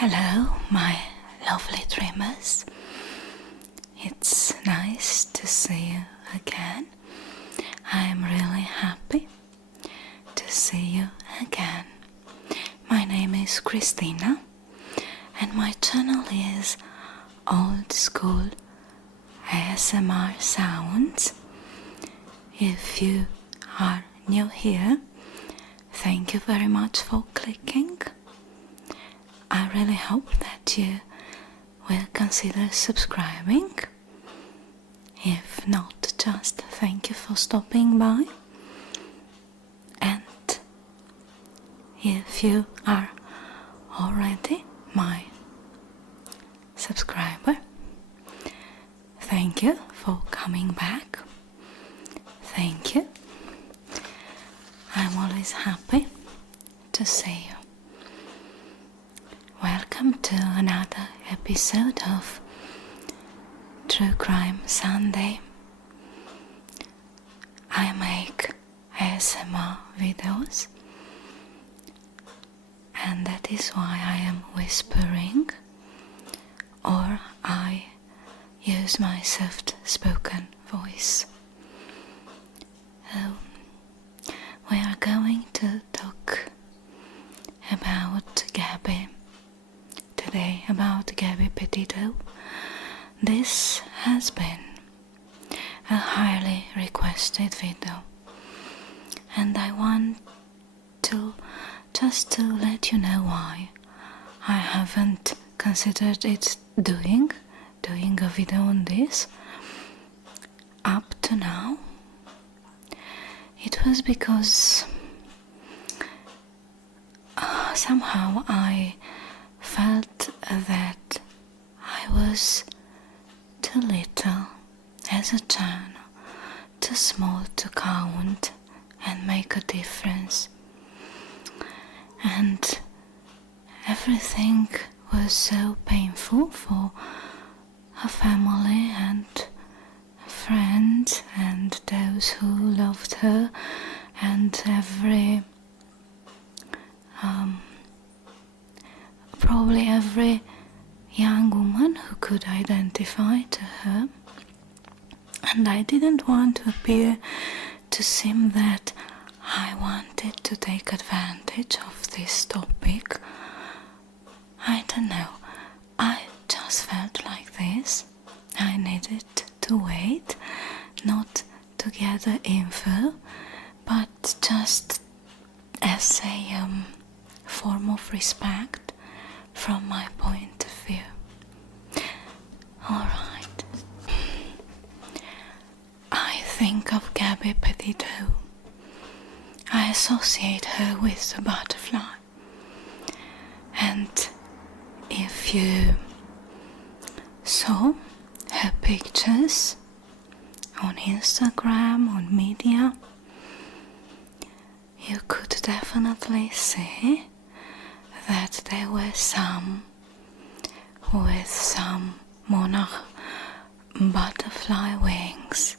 Hello, my lovely dreamers. It's nice to see you again. I'm really happy to see you again. My name is Christina and my channel is Old School ASMR Sounds. If you are new here, thank you very much for clicking. I really hope that you will consider subscribing. If not, just thank you for stopping by. And if you are already my subscriber, thank you for coming back. Thank you. I'm always happy to see you. Welcome to another episode of True Crime Sunday. I make ASMR videos, and that is why I am whispering, or I use my soft-spoken voice. We are going to talk about Gabby. Today about Gabby Petito. This has been a highly requested video, and I want to just to let you know why I haven't considered it doing a video on this up to now. It was because somehow I felt that I was too little as a channel, too small to count and make a difference. And everything was so painful for her family and friends and those who loved her, and probably every young woman who could identify to her. And I didn't want to appear to seem that I wanted to take advantage of this topic. I don't know, I just felt like this. I needed to wait, not to gather info, but just as a form of respect from my point of view. Alright. I think of Gabby Petito. I associate her with the butterfly. And if you saw her pictures on Instagram, on media, you could definitely see that there were some with some monarch butterfly wings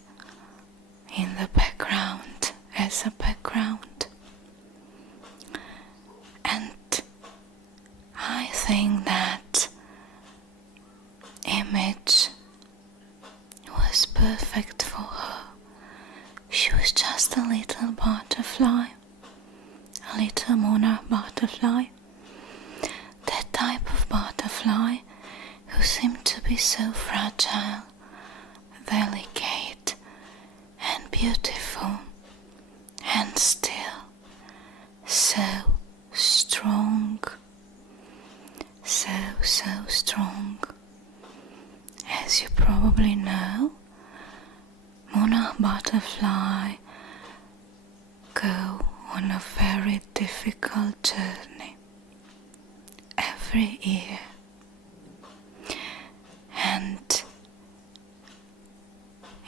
in the background, as a background. And I think that image was perfect for her. She was just a little butterfly, a little monarch butterfly. That type of butterfly who seemed to be so fragile, delicate and beautiful, and still so strong, so strong. As you probably know, monarch butterfly go on a very difficult journey every year, and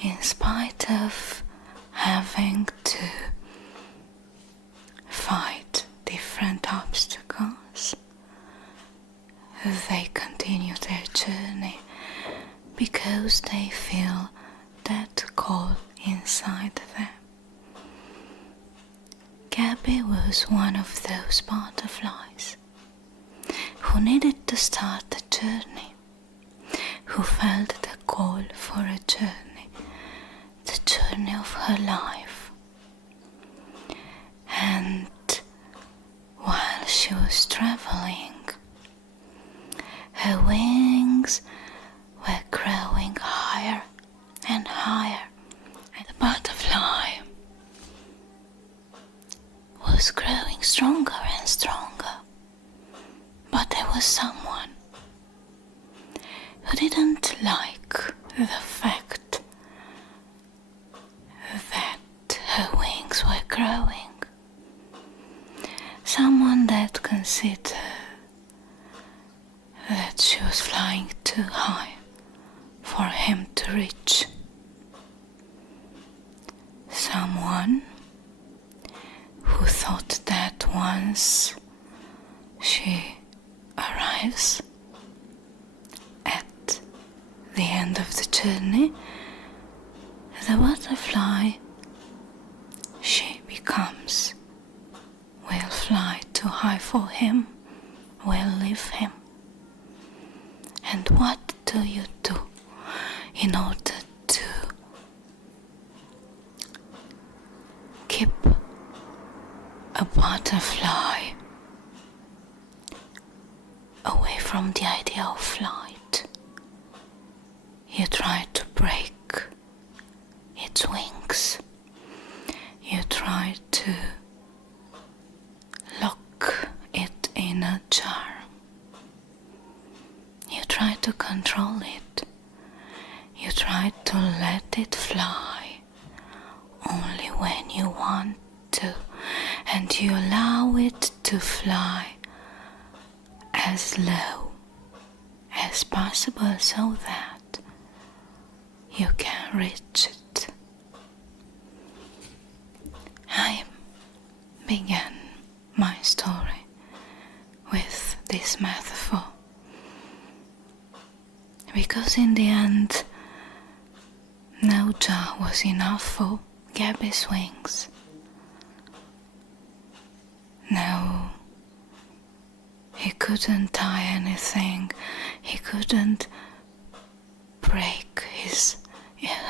in spite of having to fight different obstacles, they continue their journey because they feel that call inside them. Gabby was one of those butterflies who needed to start a journey, who felt the call for a journey, the journey of her life. And while she was traveling, her wings were growing higher and higher, and the butterfly was growing stronger and stronger. But there was someone who didn't like the fact that her wings were growing. Someone that considered that she was flying too high for him to reach. Someone who thought that once she arrives at the end of the journey, the butterfly she becomes will fly too high for him, will leave him. And what do you do in order to keep a butterfly away from the idea of flight? You try to break its wings. You try to lock it in a jar. You try to control it. You try to let it fly only when you want to, and you allow it to fly as low as possible so that you can reach it. I began my story with this metaphor because in the end no jar was enough for Gabby's wings. No, he couldn't tie anything, he couldn't break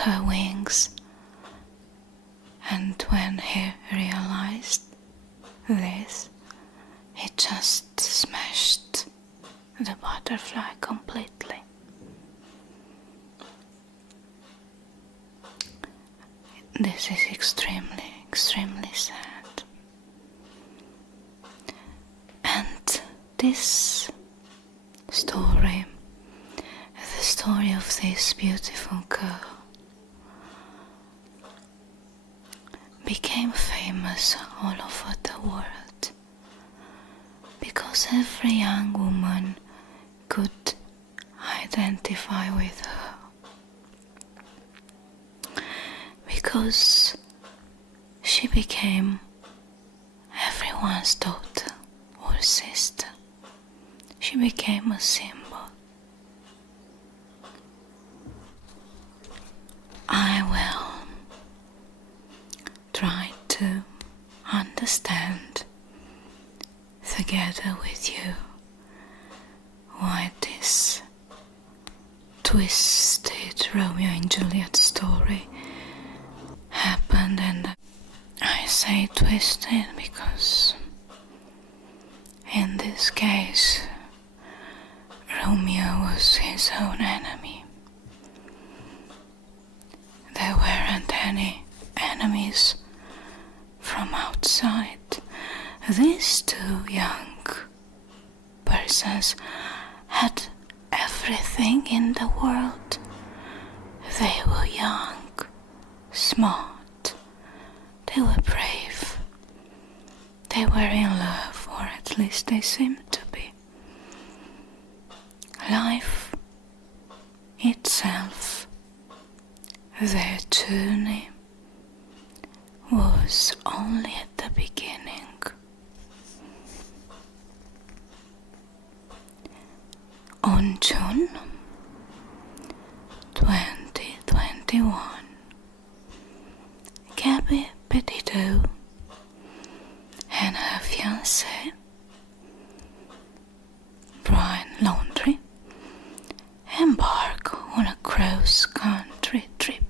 her wings. And when he realized this, he just smashed the butterfly completely. This is extremely, extremely sad. And this story, the story of this beautiful girl, became famous all over the world because every young woman could identify with her, because she became everyone's daughter or sister. She became a symbol. I will try to understand together with you why this twisted Romeo and Juliet story happened. And I say twisted because in this case Romeo was his own enemy. There weren't any enemies from outside. These two young persons had everything in the world. They were young, smart, they were brave, they were in love, or at least they seemed to be. Life itself, their journey, was only at the beginning. On June 2021, Gabby Petito and her fiancé brought laundry, embark on a cross-country trip.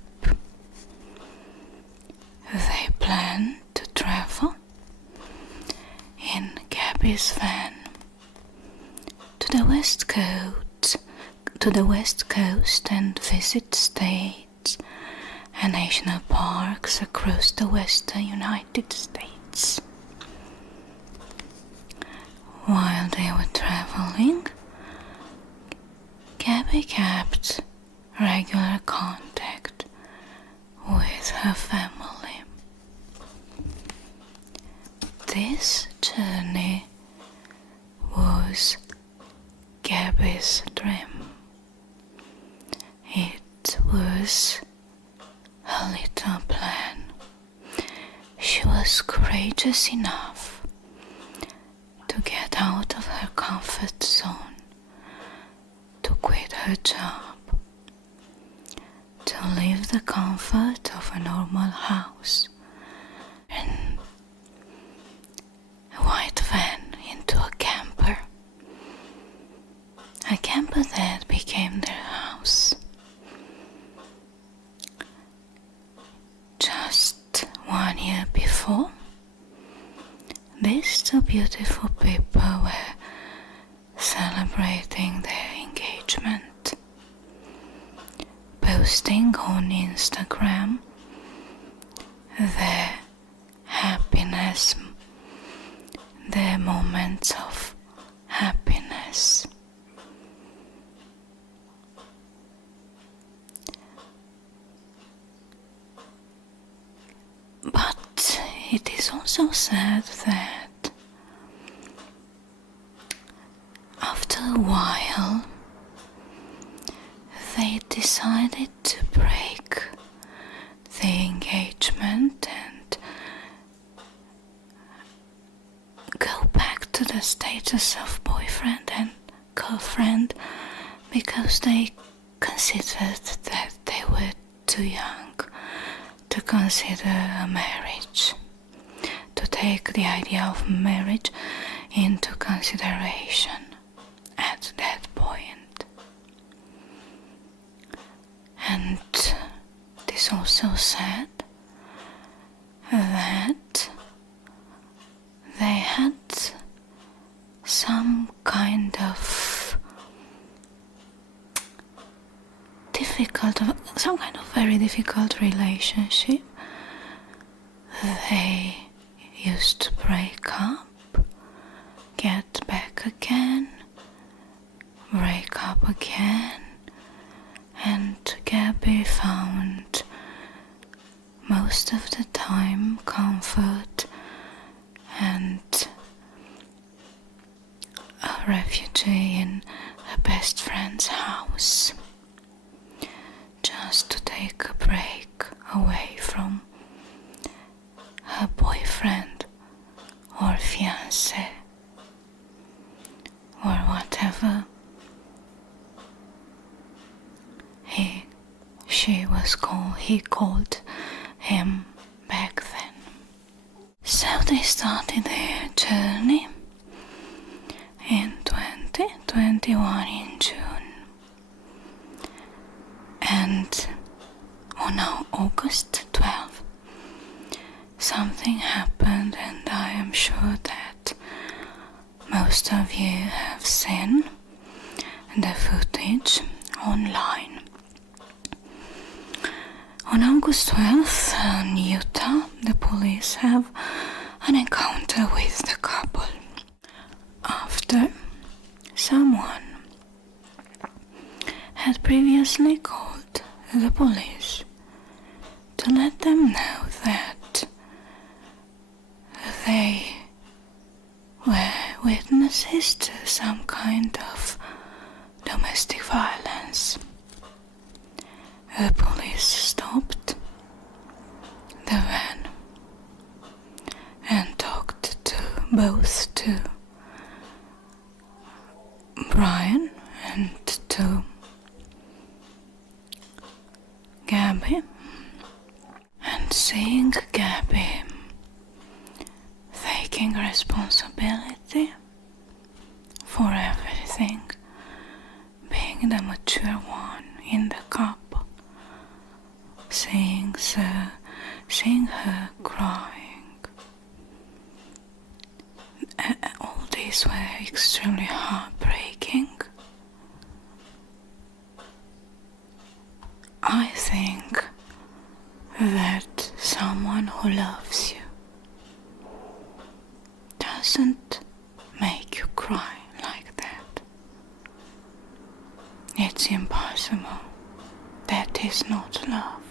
They plan to travel in Gabby's van to the West Coast and visit states and national parks across the western United States. While they were traveling, Gabby kept regular contact with her family. This journey was Gabby's dream. It was her little plan. She was courageous enough to get out of her comfort zone, to quit her job, to leave the comfort of a normal house and a white van into a camper that became their house. Just 1 year before, these two beautiful people were celebrating their engagement, posting on Instagram their happiness, their moments of happiness. But it is also said that after a while they decided to break the engagement and go back to the status of boyfriend and girlfriend because they considered that they were too young to consider a marriage, to take the idea of marriage into consideration at that point. And this also said that they had some kind of very difficult relationship. They used to break up, get back again, break up again, and Gabby found most of the time comfort and a refugee in her best friend's house, just to take a break away from her boyfriend or fiancé or whatever he called him back then. So they started their journey in 2021 in June, and on August 12th something happened, and I am sure that most of you have seen the footage online. On August 12th in Utah, the police have an encounter with the couple after someone had previously called the police to let them know that they were witnesses to some kind of domestic violence. The police stopped the van and talked both to Brian and to Gabby, and seeing Gabby taking responsibility for everything the mature one in the cup, seeing her crying. All these were extremely heartbreaking. I think that someone who loves you doesn't make you cry like that. It's impossible. That is not love.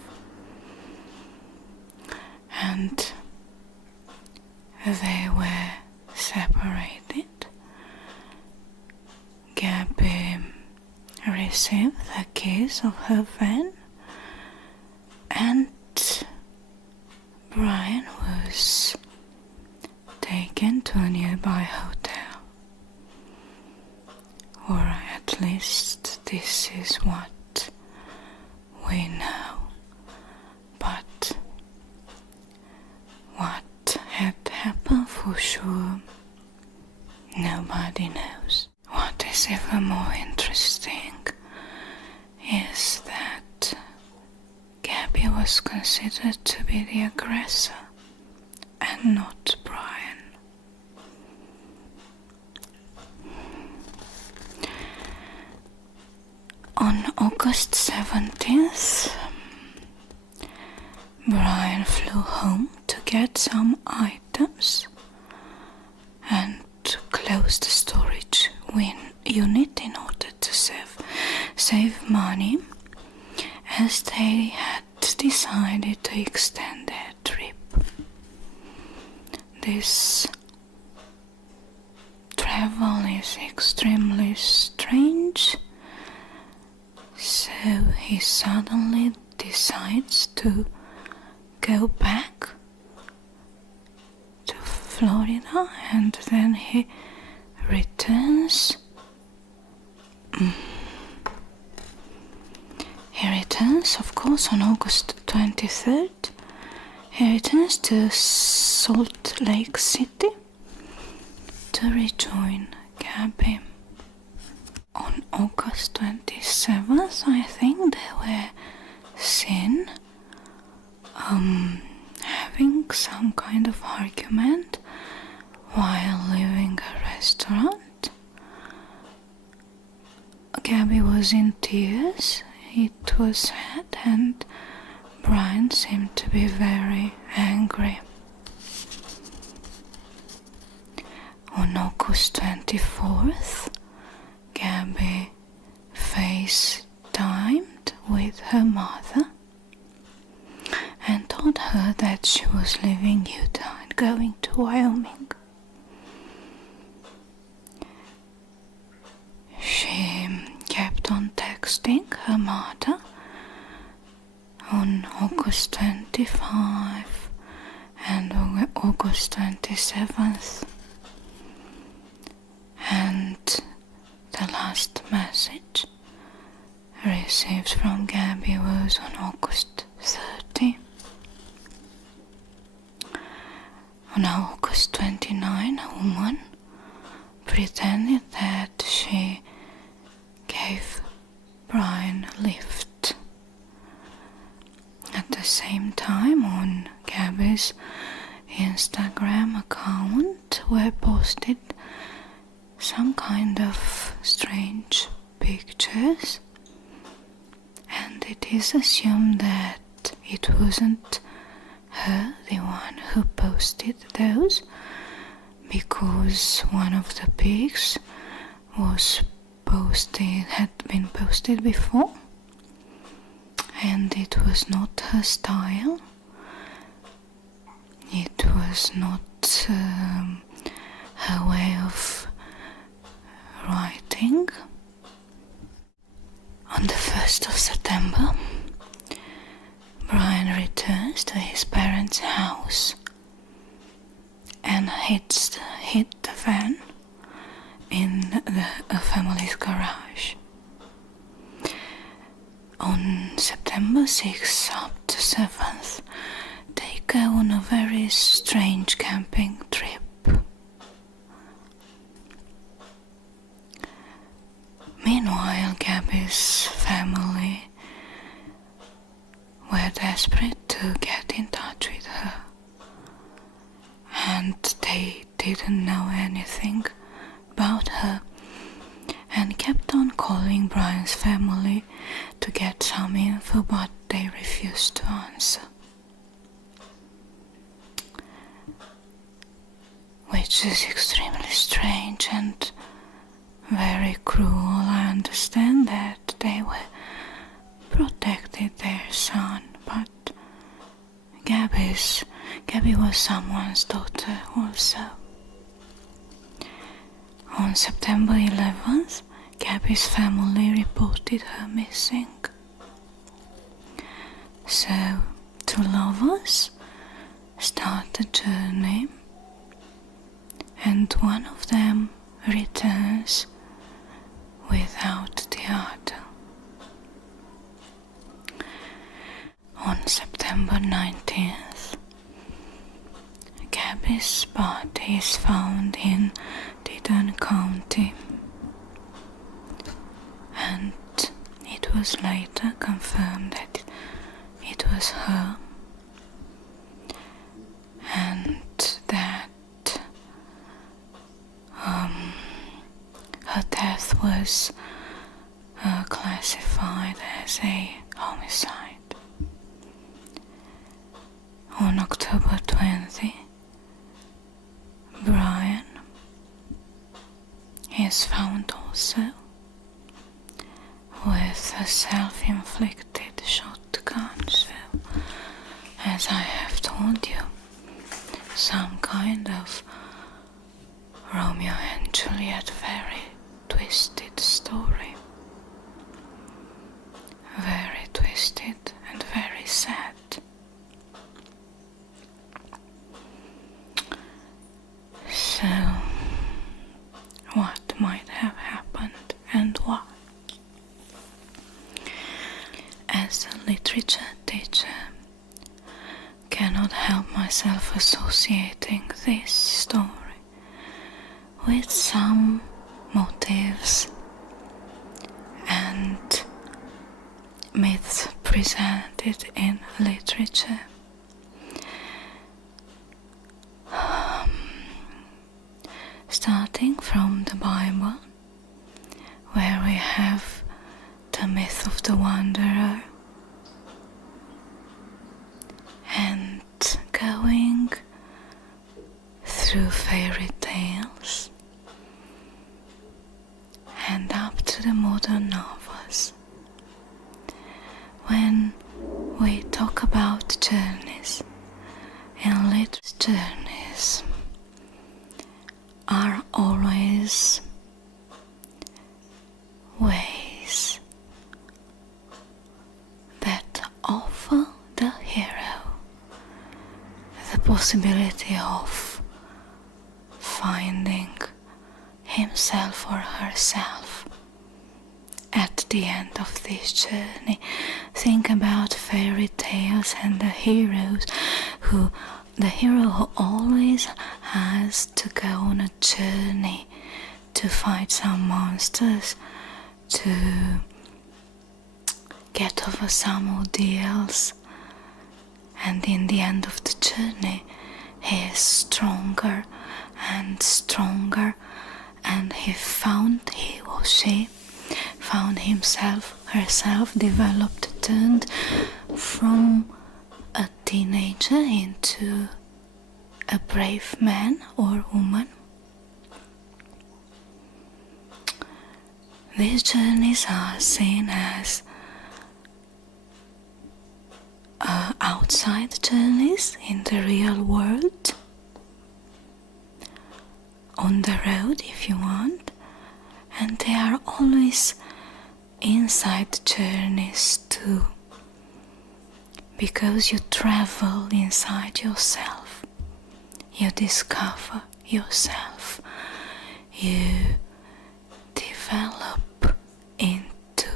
And they were separated. Gabby received the keys of her van, and Brian was taken to a nearby hotel. Or at least this is what we know. But what had happened for sure, nobody knows. What is even more interesting is that Gabby was considered to be the aggressor and not Brian. On August 17th, Brian flew home to get some items and closed the storage unit in order to save money, as they had decided to extend their trip. This travel is extremely strange, so he suddenly decides to go back to Florida, and then he returns. He returns, of course, on August 23rd. He returns to Salt Lake City to rejoin Gabby. On August 27th, I think they were seen having some kind of argument while leaving a restaurant. Gabby was in tears. It was sad, and Brian seemed to be very angry. On August 24th, Gabby FaceTimed with her mother and told her that she was leaving Utah and going to Wyoming. She kept on texting her mother on August 25 and August 27th. And the last message received from Gabby was on August 30. On August 29, a woman pretended that she gave Brian a lift. At the same time, on Gabby's Instagram account were posted some kind of strange pictures, and it is assumed that it wasn't her, the one who posted those, because one of the pics had been posted before, and it was not her style. It was not her way of writing. On the 1st of September, Brian returns to his parents' house and hit the van in a family's garage. On September 6th up to 7th, they go on a very strange camping trip. Meanwhile, Gabby Gabby's family were desperate to get in touch with her, and they didn't know anything about her and kept on calling Brian's family to get some info, but they refused to answer. Which is extremely strange and very cruel. I understand that they were protected their son, but Gabby was someone's daughter also. On September 11th, Gabby's family reported her missing. So, two lovers start a journey, and one of them returns without the other. On September 19th, Gabby's body is found in Didon County, and it was later confirmed that it was her, and that her death was classified as a homicide. On October 20, Brian is found also with a self-inflicted shotgun, so as I have told you, some kind of Romeo and Juliet, very twisted story, very twisted and very sad. So, what might have happened and why? As a literature teacher, cannot help myself associating this story with some motives and myths presented in literature. Starting from the Bible, where we have the myth of the wanderer, and going through fairy tales and up to the modern novels. When we talk about journeys, in literature, journeys are always ways that offer the hero the possibility of finding himself or herself at the end of this journey. Think about fairy tales and the hero who always has to go on a journey to fight some monsters, to get over some ordeals, and in the end of the journey he is stronger and stronger, and he or she found herself developed, turned from a teenager into a brave man or woman. These journeys are seen as outside journeys in the real world, on the road if you want, and they are always inside journeys too, because you travel inside yourself, you discover yourself, you develop into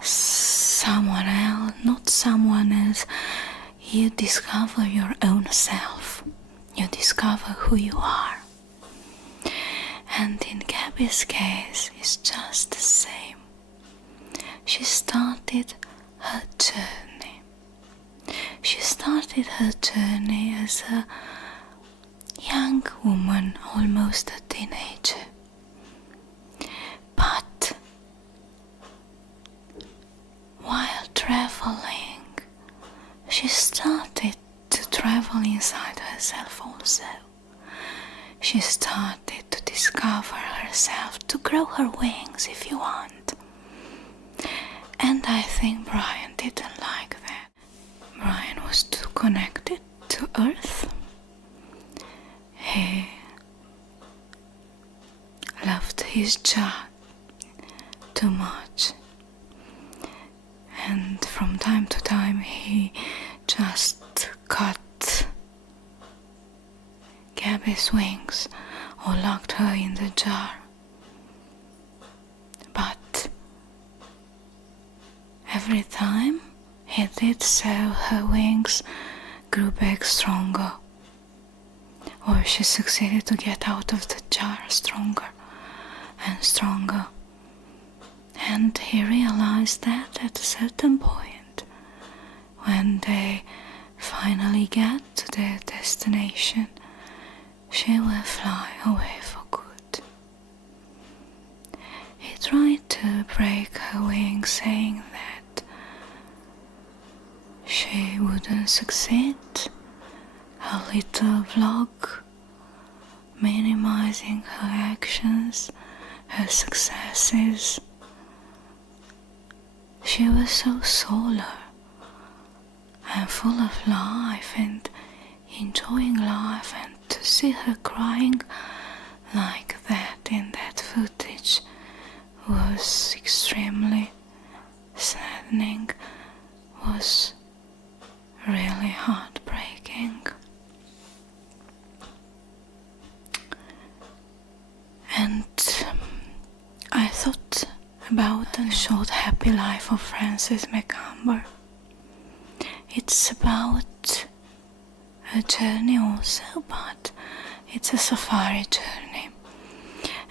someone else, not someone else. You discover your own self, you discover who you are. And in Gabby's case, it's just the same. She started her journey. She started her journey as a young woman, almost a teenager. But while traveling, she started to travel inside herself also. She started to discover herself, to grow her wings, if you want. And I think Brian didn't like that. Brian was too connected to Earth. He loved his job too much. And from time to time he just cut Gabby's wings or locked her in the jar. But every time he did so, her wings grew back stronger, or she succeeded to get out of the jar stronger and stronger. And he realized that at a certain point, when they finally get to their destination, she will fly away for good. He tried to break her wings, saying that she wouldn't succeed. A little vlog minimizing her actions, her successes. She was so solar and full of life and enjoying life, and to see her crying like that in that footage was extremely saddening, was really heartbreaking. And I thought about the short happy life of Frances McCumber. It's about a journey also, but it's a safari journey.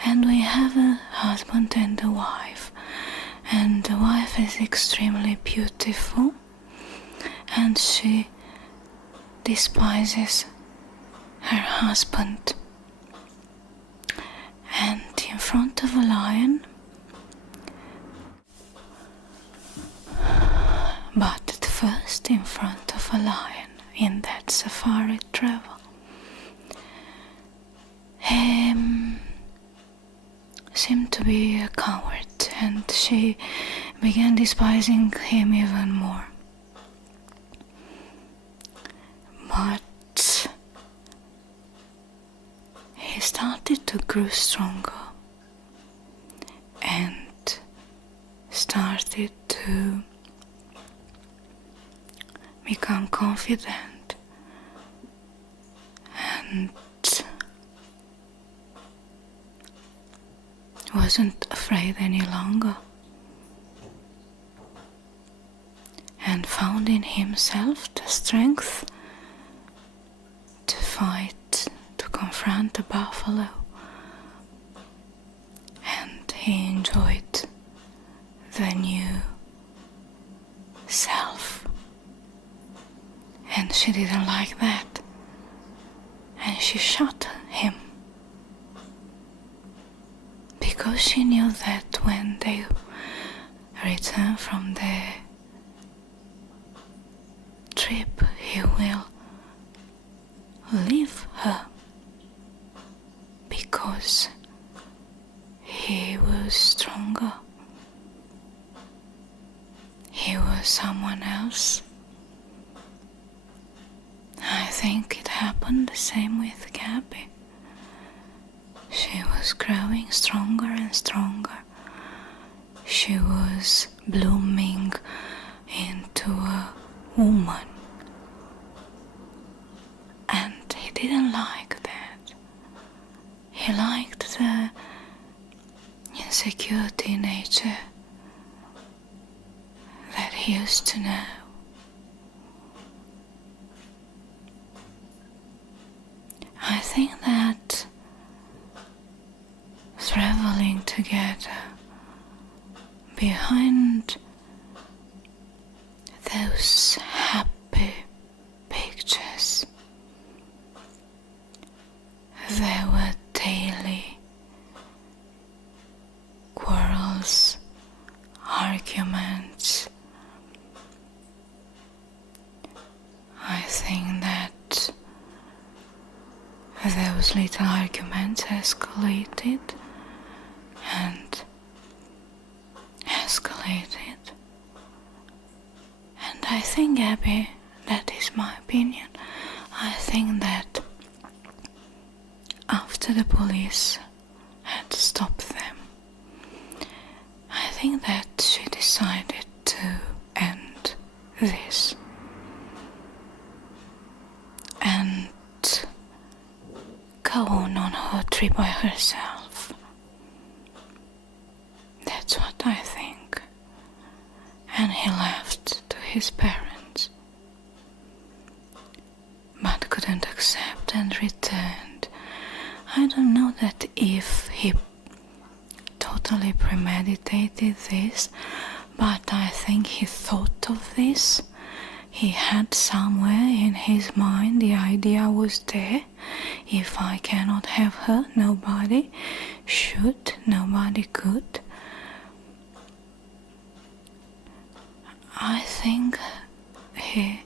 And we have a husband and a wife. And the wife is extremely beautiful, and she despises her husband. And in front of a lion, but at first in front of a lion in that safari travel, he seemed to be a coward, and she began despising him even more. But he started to grow stronger and started to become confident and wasn't afraid any longer, and found in himself the strength to fight, to confront a buffalo. And he enjoyed the new self. And she didn't like that, and she shot him, because she knew that when they return from the trip, he will leave her, because he was stronger. He was someone else. I think it happened the same with Gabby. She was growing stronger and stronger. She was blooming into a woman. And he didn't like that. He liked the insecurity nature that he used to know. I think that together behind those happy pictures. There were daily quarrels, arguments. I think that those little arguments escalated and escalated. And I think, Gabby, that is my opinion, I think that after the police had stopped them, I think that she decided to end this and go on her trip by herself. That's what I think. And he left to his parents, but couldn't accept and returned. I don't know that if he totally premeditated this, but I think he thought of this. He had somewhere in his mind, the idea was there. If I cannot have her, nobody should, nobody could. I think he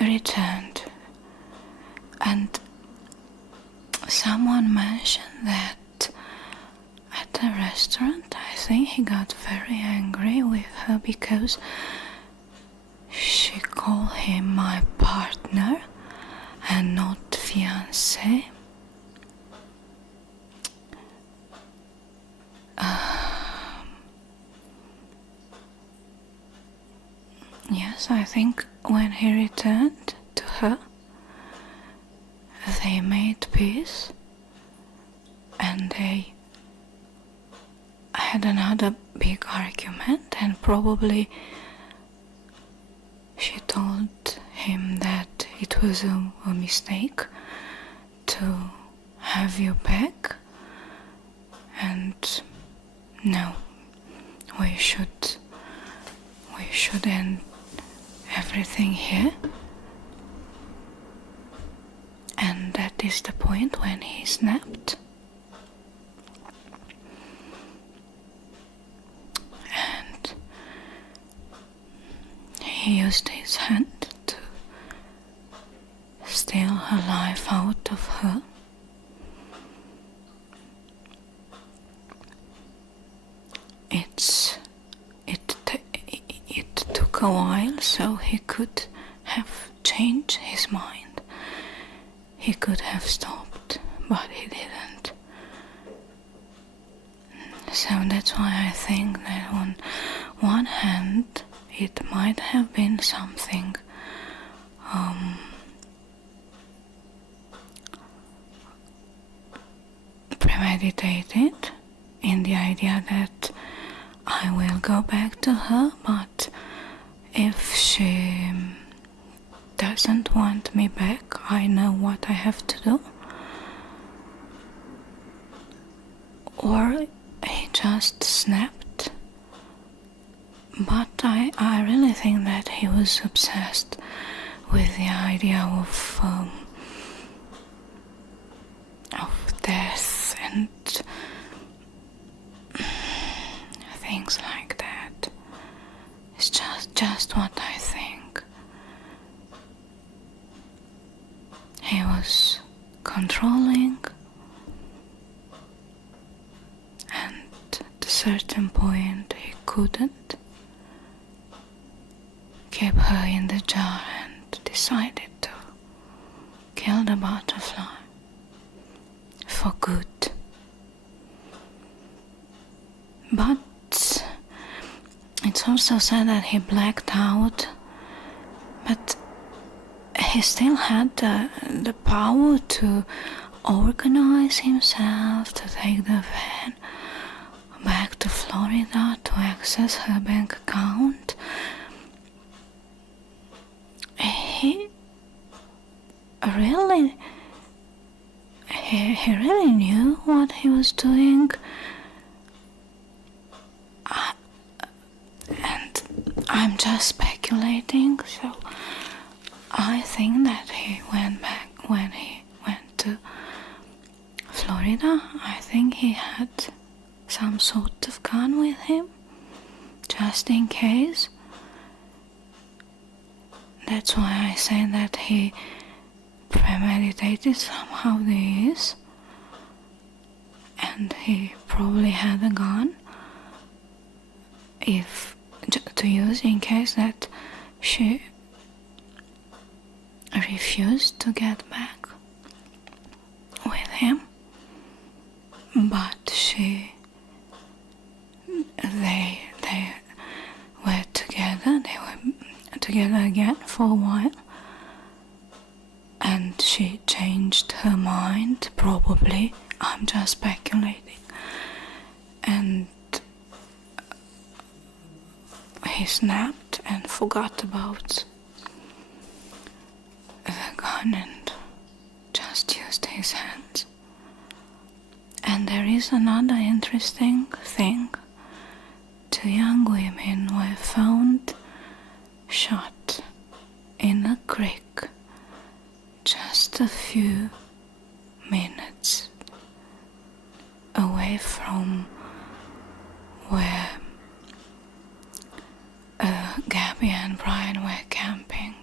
returned, and someone mentioned that at the restaurant, I think he got very angry with her because she called him my partner and not fiancé. Yes, I think when he returned to her, they made peace and they had another big argument, and probably she told him that it was a mistake to have you back, and no, we should end everything here. And that is the point when he snapped. And he used his hand to steal her life out of her. It took a while, so he could have changed his mind. He could have stopped, but he didn't. So that's why I think that on one hand it might have been something premeditated, in the idea that I will go back to her, but if she doesn't want me back, I know what I have to do. Or he just snapped. But I really think that he was obsessed with the idea of death and things like that. It's just what I think. He was controlling, and at a certain point he couldn't keep her in the jar and decided to kill the butterfly for good. But it's also said that he blacked out, but he still had the power to organize himself, to take the van back to Florida, to access her bank account. He really, he he really knew what he was doing. And I'm just speculating, so I think that he went back when he went to Florida. I think he had some sort of gun with him, just in case. That's why I say that he premeditated somehow this, and he probably had a gun to use in case that she refused to get back with him. But they were together. They were together again for a while, and she changed her mind, probably. I'm just speculating. And he snapped and forgot about the gun and just used his hands. And there is another interesting thing. 2 young women were found shot in a creek just a few minutes away from where Gabby and Brian were camping.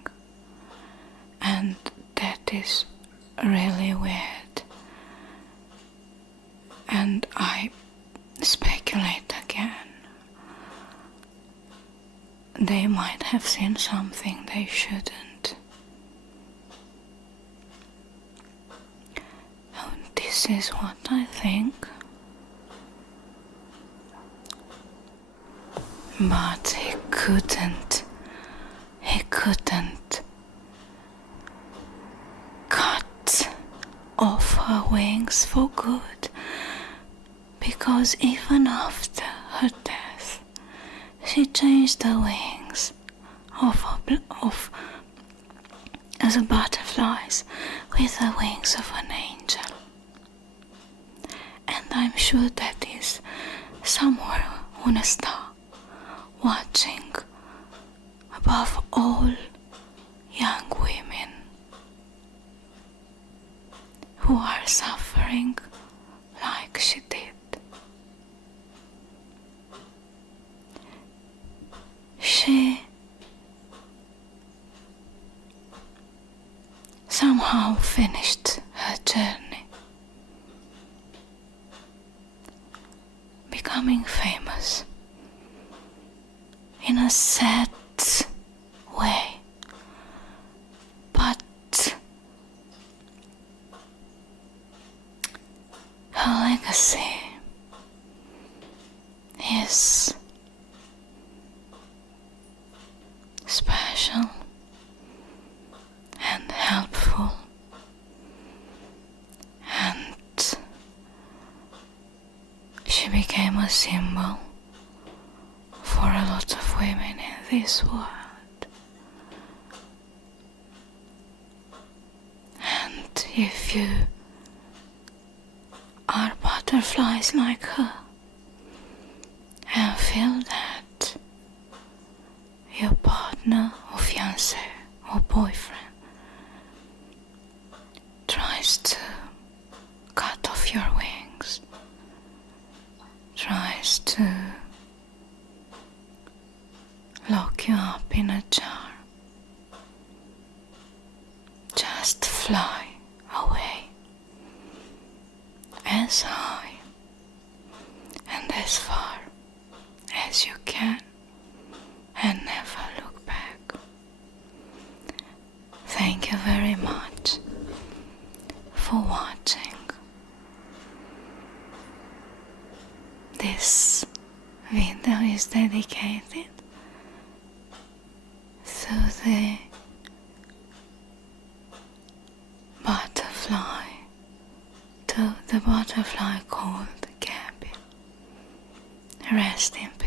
And that is really weird. And I speculate again. They might have seen something they shouldn't. This is what I think. But he couldn't cut off her wings for good, because even after her death, she changed the wings of as butterflies with the wings of an angel. And I'm sure that is somewhere on a star, watching above all young women who are suffering like she did. She somehow finished her journey, becoming famous in a sad way, but her legacy is special and helpful, and she became a symbol for a lot of women in this world. And if you are butterflies like her and feel that your partner or fiancé or boyfriend tries to cut off your wings, tries to lock you up in a jar, just fly away as high and as far as you can and never look back. Thank you very much for watching. This video is dedicated to the butterfly called Gabby. Rest in peace.